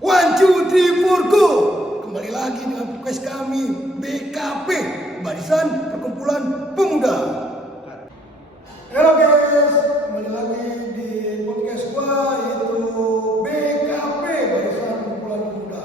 One, two, three, four, go. Kembali lagi dengan podcast kami BKP, Barisan Perkumpulan Pemuda. Halo guys, kembali lagi di podcast gua yaitu BKP, Barisan Perkumpulan Pemuda.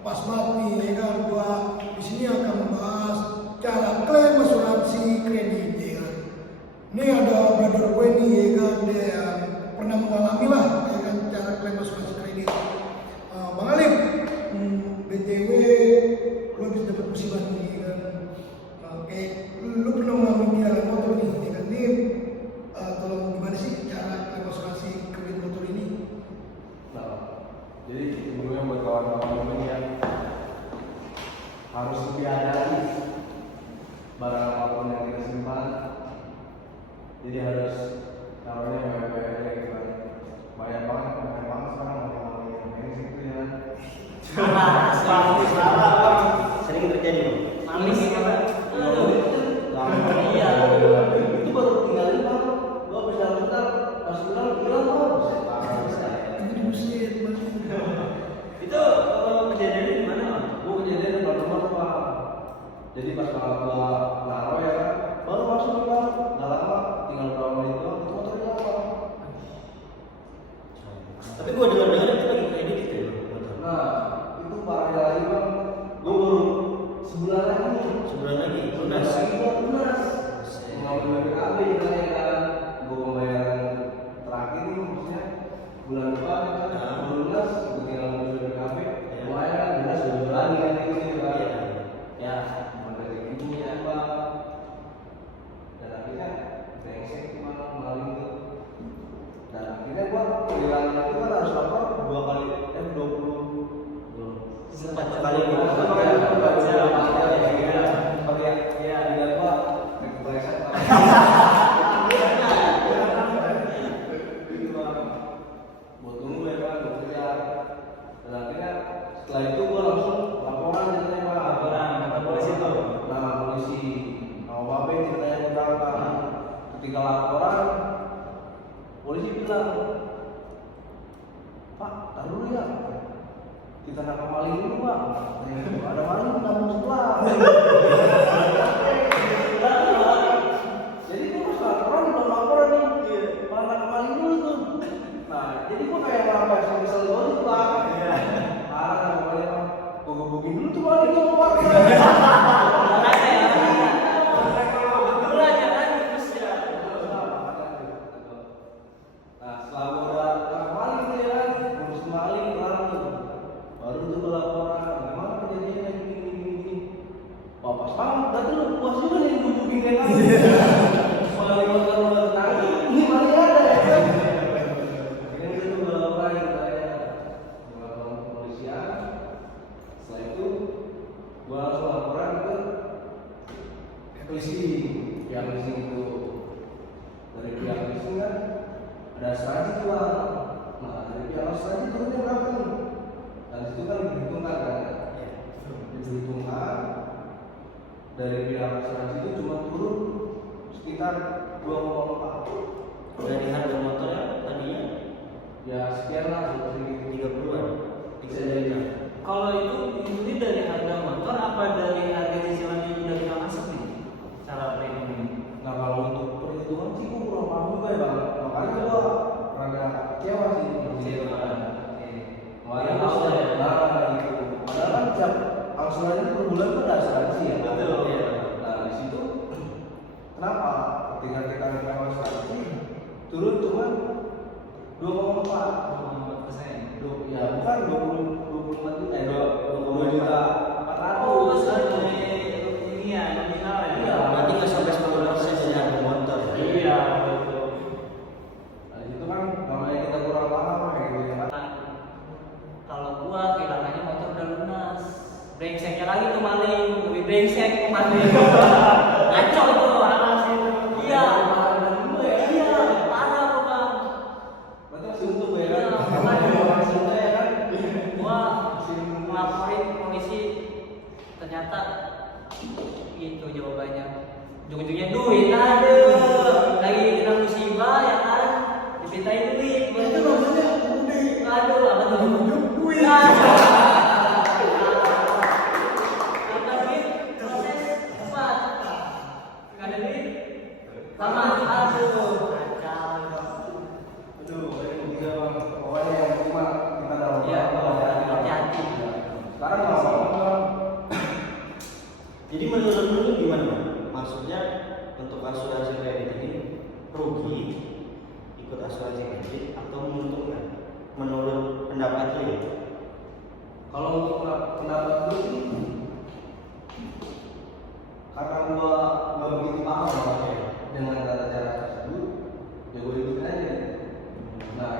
Pas banget nih, ya kan, gua di sini akan membahas cara klaim asuransi kredit. Ya kan? Ini ada brother gue nih, ya kan, dia yang pernah mengalami lah, ya kan, cara klaim asuransi kredit. Bang Alif, BTW, lu habis dapat musibah nih kan? Kayak lu pernah mengalami jalan motor nih, ya kan? Nih, tolong gimana sih cara klaim asuransi kredit motor ini? Nah, jadi sebelumnya buat kawan-kawan yang harus lebih hati-hati barang apapun yang kita simpan. Jadi harus taruhnya banyak-banyak gitu kan. Banyak banget sekarang orang-orang yang bensin itu ya. Sering terjadi loh. Manis apa? Iya. Itu baru tinggalin bang. Gua bisa bentar pas hilang bang. Ini buset, Itu kejadiannya di mana bang? Gua kejadian di rumah pak. Jadi pas gua naruh ya kan, baru masuk kan, nggak lama, tinggal berapa menit doang, itu motor hilang. Tapi gua dengar itu lagi kredit gitu ya. Nah, itu parahnya lagi bang, gua baru sebulan lagi lunas. Mau beli BKB misalnya kan, gua pembayaran terakhir ini maksudnya bulan depan kan, baru lunas, gua tinggal beli BKB, lumayan lunas 2 bulan lagi kan ini kan. Ya. Dari ibu ya bang, dan akhirnya brengsek cuma maling tuh. Dan akhirnya gua kehilangan itu kan harus lapor 2 kali, 20 Sempat kali setelah itu gue langsung laporan ceritanya pak, kata polisi tuh. nah polisi mau babe ceritanya berapa. Ketika laporan polisi bilang, pak taruh dulu ya, kita nangkap maling dulu pak. Ada maling namun setelah. Jadi gue pas laporan belum laporan nih, malah nangkap maling dulu tuh. Nah jadi gue kayak ngapa sampai kesel banget pak. Parah pokoknya pak, gue gebukin dulu tuh maling tuh pak. Nah setelah gue udah nangkap maling tuh ya, ngurus maling kelar tuh, baru tuh gue laporan, gimana kejadiannya gini. Wah pas banget, berarti lu puas juga nih gebukin kayak gitu. Maling motor lu baru tangkap, ini maling ada ya kan. Akhirnya itu gue laporan ceritanya, gue laporan ke kepolisian. Setelah itu gue langsung laporan ke leasing. Pihak leasing itu, dari pihak leasing kan ada asuransi tuh bang. Nah dari pihak asuransi turunnya berapa nih? Dan itu kan diperhitungkan kan, diperhitungkan dari pihak asuransi itu cuma turun sekitar 2,4 Dari harga motor ya tadinya ya sekian lah, 30-an. bisa jadi. Kalau itu dari harga motor apa dari harga cicilan yang udah kita masuk nih? Cara premium ini. Nah kalau untuk perhitungan sih gue kurang paham juga ya bang, makanya gue rada kecewa sih. Makanya Ya, tahu ya. nah gitu. Padahal kan tiap angsurannya per bulan kan ada asuransi ya. Betul. Ya. Nah di situ kenapa ketika kita ngeklaim asuransi turun cuma 2,4. 2,4%. Ya bukan 20 juta, 20 juta 400. Oh, ini ya nominal ya. Iya. Berarti nggak sampai 10% dari harga motor. Iya, betul. Nah itu kan namanya kita kurang paham kayak gitu ya kan. Nah, kalau gua kehilangannya motor udah lunas. Brengseknya lagi tuh maling, lebih brengsek maling. Ngaco tuh parah sih. Iya. Iya, parah kok bang. Berarti masih untung ya Iya, kan? makanya. Maksudnya ya kan? Gua ngelaporin polisi, ternyata itu jawabannya. Ujung-ujungnya duit, aduh, lagi kena musibah ya kan, dimintain duit. Itu namanya udah Aduh, apa tuh? duit. asuransi kredit ini rugi ikut asuransi kredit atau menguntungkan menurut pendapat lu ya? Kalau untuk pendapat gue sih, karena gua nggak begitu paham makanya dengan tata cara tersebut, ya gue ikut aja. Nah,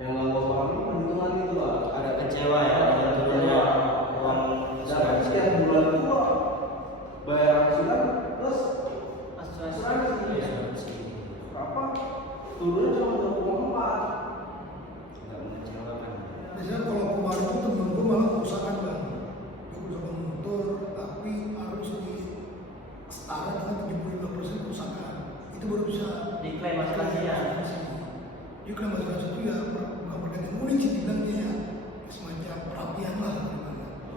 yang nggak gua paham itu perhitungan itu lah. Agak kecewa ya dengan turunnya uang Dan asuransi. setiap bulan itu gua bayar angsuran plus Asuransi. Asuransi. berapa? Turunnya cuma 2,4. Nggak mengecewakan. Biasanya kalau kemarin itu temen gue malah kerusakan bang. Dia kerusakan motor, tapi harus di setara dengan 75% kerusakan. Itu baru bisa Diklaim asuransinya. Dia klaim asuransi itu ya bukan berganti unit sih bilangnya ya, semacam perapian lah.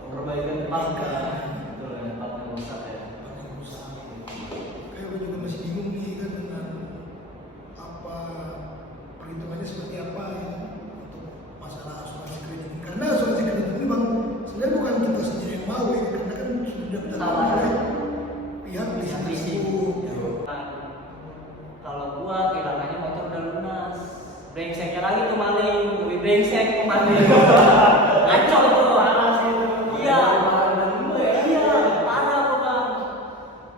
Perbaikan Pas kan. Betul ya, pas rusak ya. Kayak gue juga masih bingung nih kan dengan apa perhitungannya seperti apa ya untuk masalah asuransi kredit ini. Karena asuransi kredit ini bang sebenarnya bukan kita sendiri yang mau ya, karena kan sudah Salah. oleh pihak Yang listrik. leasing. Kalau gua kehilangannya motor udah lunas. Brengseknya lagi tuh maling, lebih brengsek kemarin. Ngaco tuh alas itu. Iya. Iya, parah kok bang.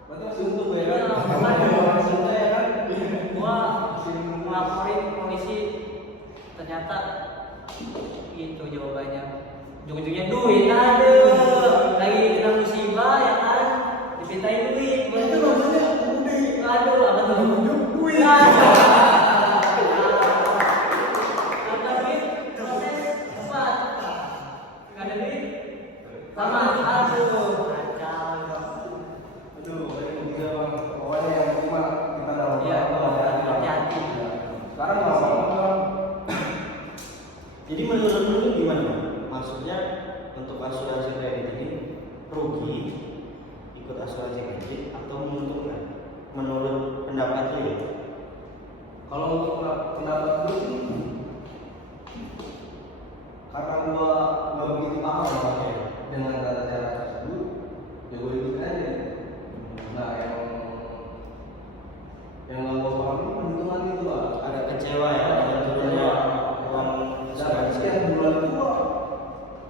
berarti masih untung gue Iya, ya. makanya. Maksudnya ya kan. Gua ngelaporin polisi, ternyata itu jawabannya. Ujung-ujungnya duit, aduh. Lagi kena musibah ya kan, dipintain duit. Nah, itu namanya udah Aduh, apa tuh? ujung duit. Kata duit, proses cepat. Nggak ada duit, sama. Aduh, kacau. Aduh, dari ketiga bang. Pokoknya yang cuma kita dalam. Iya, hati-hati. Sekarang nggak apa-apa. Jadi menurut lu gimana bang? Maksudnya untuk asuransi kredit ini rugi ikut asuransi kredit atau menguntungkan menurut pendapat lu ya? Kalau untuk pendapat gue sih, karena gua nggak begitu paham makanya dengan tata cara tersebut, ya gue ikut aja. Nah, yang nggak gua paham itu perhitungan itu lah. Agak kecewa ya dengan turunnya uang Dan asuransi. setiap bulan itu gua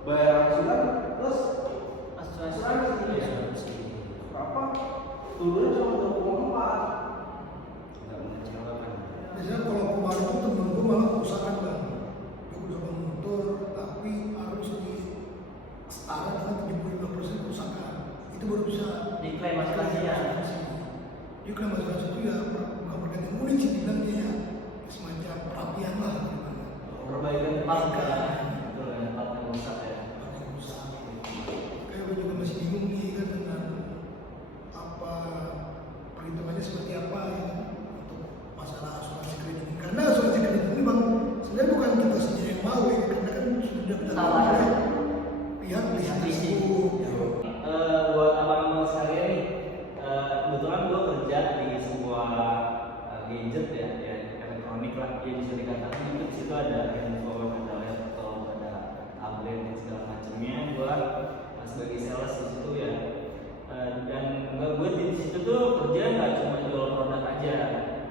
bayar angsuran plus Asuransi. Asuransi. berapa? Turunnya cuma 2,4. Nggak mengecewakan. Biasanya kalau kemarin itu temen gue malah kerusakan bang. Dia kerusakan motor, tapi harus di setara dengan 75% kerusakan. Itu baru bisa Diklaim asuransinya. Dia klaim asuransi itu ya bukan berganti unit sih bilangnya ya, semacam perapian lah. Perbaikan Pas kan. Betul ya, pas rusak ya. Kayak gue juga masih bingung nih kan dengan apa perhitungannya seperti apa ya untuk masalah asuransi kredit ini. Karena asuransi kredit ini bang sebenarnya bukan kita sendiri yang mau ya, karena kan sudah Salah. oleh pihak Yang listrik. leasing. Buat abang sekalian nih, kebetulan gue kerja di sebuah gadget ya, elektronik lah, ya bisa dikatakan itu di situ ada handphone, ada laptop, ada tablet dan segala macamnya. Gue sebagai sales di situ ya, dan gue di situ tuh kerja nggak cuma jual produk aja.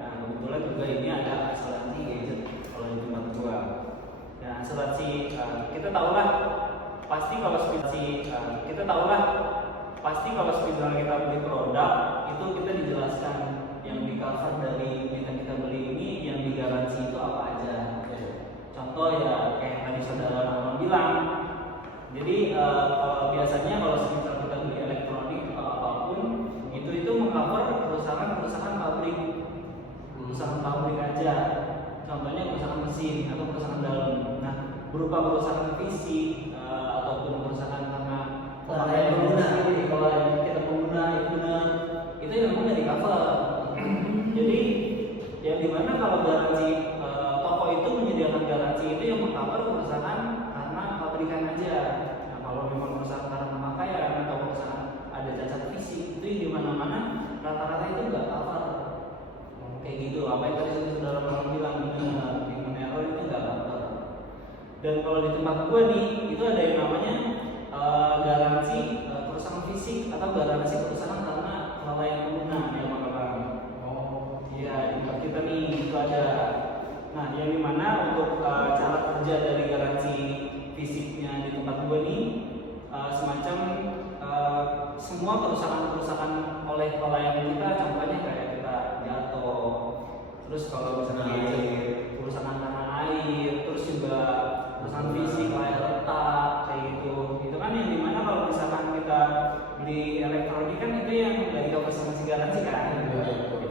Nah kebetulan juga ini ada asuransi gadget kalau di tempat gue. Nah asuransi kita tahu lah. Pasti kalau sebelum kita beli produk itu kita dijelaskan yang di cover dari yang kita beli ini yang digaransi itu apa aja. Contoh ya kayak tadi saudara Rahman bilang. Jadi biasanya kalau misal kita beli elektronik atau apapun itu mengcover kerusakan pabrik, kerusakan pabrik aja. Contohnya kerusakan mesin atau kerusakan dalam. Nah berupa kerusakan fisik ataupun kerusakan karena pemakaian pengguna, kalau kita pengguna itu benar, itu yang memang dari cover. Jadi yang dimana kalau garansi toko itu menyediakan garansi itu yang mengcover kerusakan karena pabrikan aja. Nah kalau memang kerusakan karena pemakaian atau kerusakan ada cacat fisik itu di mana-mana rata-rata itu nggak cover. Kayak gitu, apa yang tadi saudara bilang benar, human error itu nggak cover. Dan kalau di tempat gue nih itu ada yang namanya garansi kerusakan fisik atau garansi kerusakan karena kelalaian pengguna ya Bang Abang. Iya, di tempat kita nih itu ada. Nah, yang dimana untuk cara kerja dari garansi fisiknya di tempat gua nih semacam semua kerusakan oleh kelalaian kita, contohnya kayak kita jatuh, terus kalau misalnya kerusakan karena air, terus juga kerusakan fisik kayak retak kayak gitu. Itu kan yang dimana kalau misalkan kita beli elektronik kan itu yang dari asuransi garansi kan, itu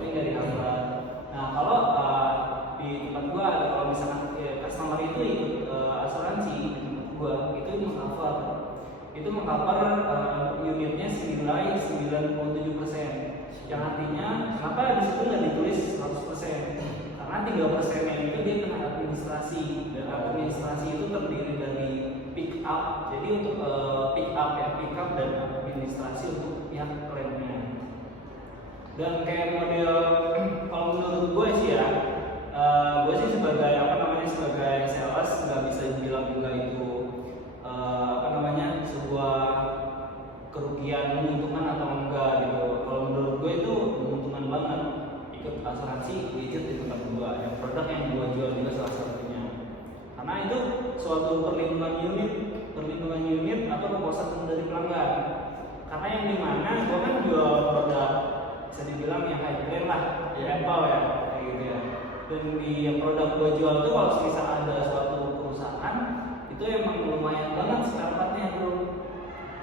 yang dari cover. Nah kalau di tempat gua ada, kalau misalkan customer itu ikut asuransi di tempat gua itu mengcover unitnya senilai 97%. Yang artinya kenapa di situ nggak ditulis 100%? Karena 3%-nya itu dia kena administrasi, dan administrasi itu terdiri dari pick up. Jadi untuk pick up dan administrasi untuk pihak klaimnya. Dan kayak model kalau menurut gue sih ya, gue sih sebagai sebagai sales nggak bisa dibilang juga itu sebuah kerugian, menguntungkan atau enggak gitu. Kalau menurut gue itu menguntungkan banget ikut asuransi gadget di tempat gue, yang produk yang gue jual juga salah satunya. Karena itu suatu perlindungan unit atau kepuasan dari pelanggan. Karena yang dimana gue kan jual produk bisa dibilang yang high brand lah, Apple ya, kayak gitu ya. Dan di produk gue jual tuh kalau misalnya ada suatu kerusakan, itu emang lumayan banget spare part-nya bro.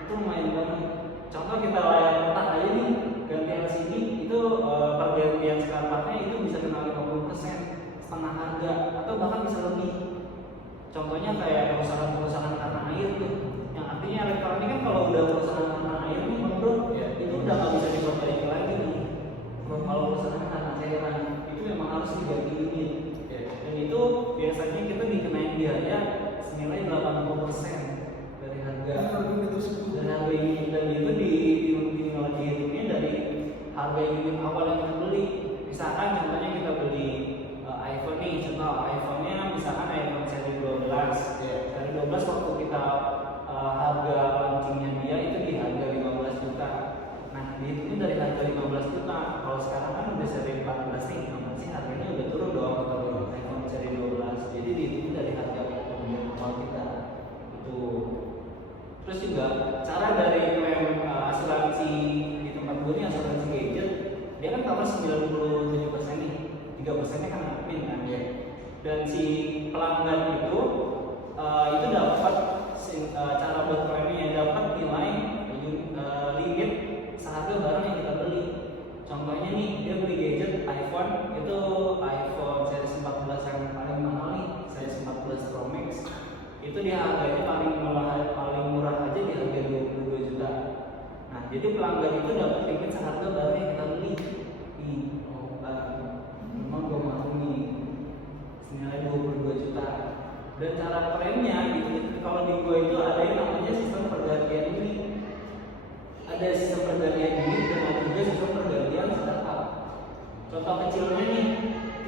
Itu lumayan banget. Contoh kita layar retak aja nih, ganti LCD itu pergantian spare part-nya itu bisa kena 50%, setengah harga, atau bahkan bisa lebih. Contohnya kayak kerusakan karena air tuh, yang artinya elektronik kan kalau udah kerusakan karena air nih bro, itu udah nggak bisa diperbaiki lagi nih. Kalau kerusakan karena cairan itu memang harus diganti unit. Dan itu biasanya kita dikenain biaya senilai 80% dari harga unit, dan itu tinggal dihitungnya dari harga unit awal yang kita beli. Misalkan contohnya kita beli iPhone nih, contoh iPhone-nya misalkan iPhone seri 12. Dari 12 waktu kita harga launchingnya dia itu di harga 15 juta. Nah, dihitungnya dari harga 15 juta. Kalau sekarang kan udah seri 14 nih, sih harganya udah turun dong kalau iPhone seri 12. Jadi dihitungnya dari harga awal kita. Itu. Terus juga cara dari klaim asuransi di tempat gue nih, asuransi gadget, dia kan cover 97% nih, 3%-nya kan admin kan. Dan si pelanggan itu dapat cara buat klaimnya, dapat nilai limit seharga barang yang kita beli. Contohnya nih, dia beli gadget iPhone, itu iPhone series 14 yang paling mahal nih, series 14 Pro Max. Itu dia harganya paling murah aja di harga 22 juta. Nah, jadi pelanggan itu dapat limit seharga barang yang kita beli. Memang gue mau nih senilai 22 juta. Dan cara klaimnya itu kalau di gue itu ada yang namanya sistem pergantian unit. Ada sistem pergantian unit dan ada juga sistem pergantian startup. Contoh kecilnya nih,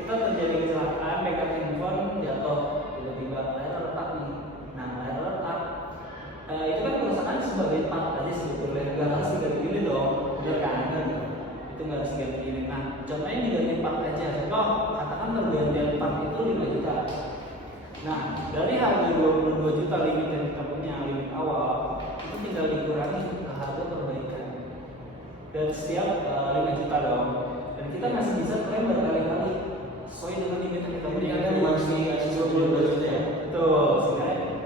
kita terjadi kecelakaan, pegang handphone jatuh, tiba-tiba layar retak nih. Nah, layar retak itu kan kerusakan sebagai part aja sebetulnya, nggak harus diganti unit dong, bener kan? Itu nggak harus diganti unit. Nah, contohnya diganti part aja. Contoh, katakan pergantian part itu 5 juta. Nah, dari harga 22 juta limit yang kita punya, limit awal, itu tinggal dikurangi ke harga perbaikan. Dan setiap 5 juta dong. Dan kita masih bisa klaim berkali-kali sesuai dengan limit yang kita punya. Masih 22 juta ya? Betul,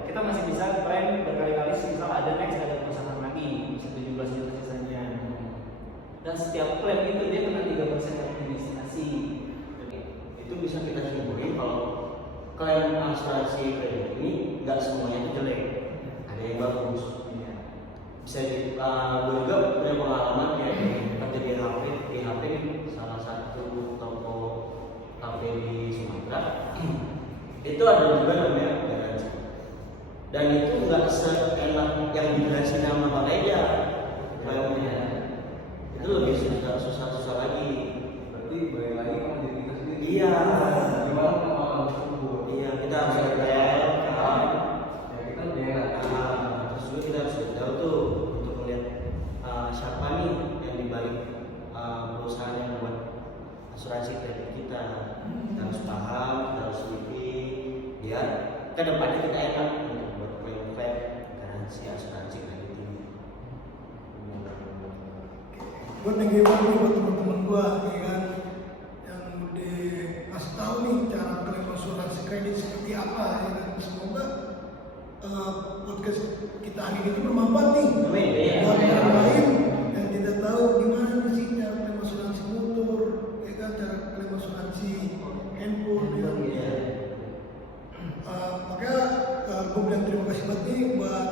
kita masih bisa klaim berkali-kali. Misal ada next, ada kerusakan lagi, bisa 17 juta sisanya. Dan setiap klaim itu dia kena 3% administrasi. Itu bisa kita simpulin kalau klaim asuransi kredit ini nggak semuanya itu jelek, ada yang bagus. Bisa gue juga punya pengalaman kayak kerja di HP salah satu toko kafe di Sumatera. Itu ada juga namanya garansi, dan itu nggak seenak yang dijelasin sama Pak Reja. Itu lebih susah lagi. Berarti balik lagi sama diri kita sendiri. Iya. Iya, kita harus ada kita daerah. Terus juga kita harus tahu tuh untuk melihat siapa nih yang dibalik biar kedepannya kita enak untuk berklaim garansi asuransi kredit ini. Buat ngegewan nih buat teman-teman gua ya kan yang dikasih tahu nih cara klaim asuransi kredit seperti apa ya kan. Semoga podcast kita hari ini bermanfaat nih Amin. buat yang lain yang tidak tahu gimana sih cara klaim asuransi motor ya kan, cara klaim asuransi handphone ya kan. Makanya gue bilang terima kasih banget nih buat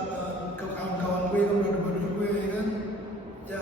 ke kawan-kawan gue yang udah bantu gue ya kan. Ya